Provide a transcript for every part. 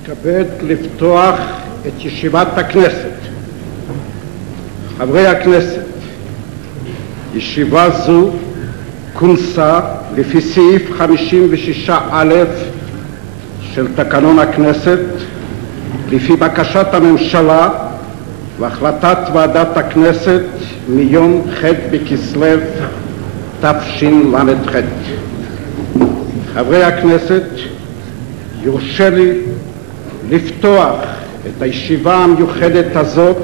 מתכבד לפתוח את ישיבת הכנסת. חברי הכנסת, ישיבה זו כונסה לפי סעיף 56א של תקנון הכנסת, לפי בקשת הממשלה והחלטת ועדת הכנסת מיום ח' בכסלו תשל"ח. חברי הכנסת, יורשה לי לפתוח את הישיבה המיוחדת הזאת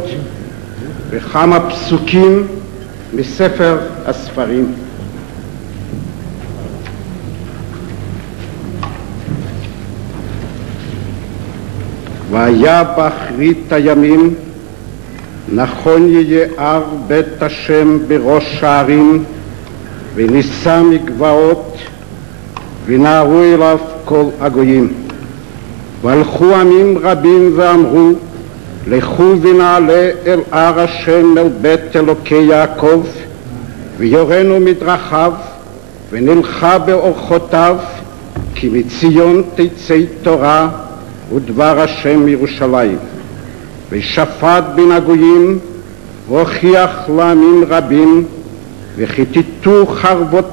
בכמה פסוקים מספר הספרים. והיה באחרית הימים נכון יהיה בית השם בראש הערים, ונישא מגבעות ונהרו אליו כל הגויים. והלכו עמים רבים ואמרו, לכו ונעלה אל הר השם, אל בית אלוקי יעקב, ויורנו מדרכיו ונלכה באורחותיו, כי מציון תצא תורה ודבר השם מירושלים. ושפט בין הגויים והוכיח לעמים רבים, וכיתתו חרבות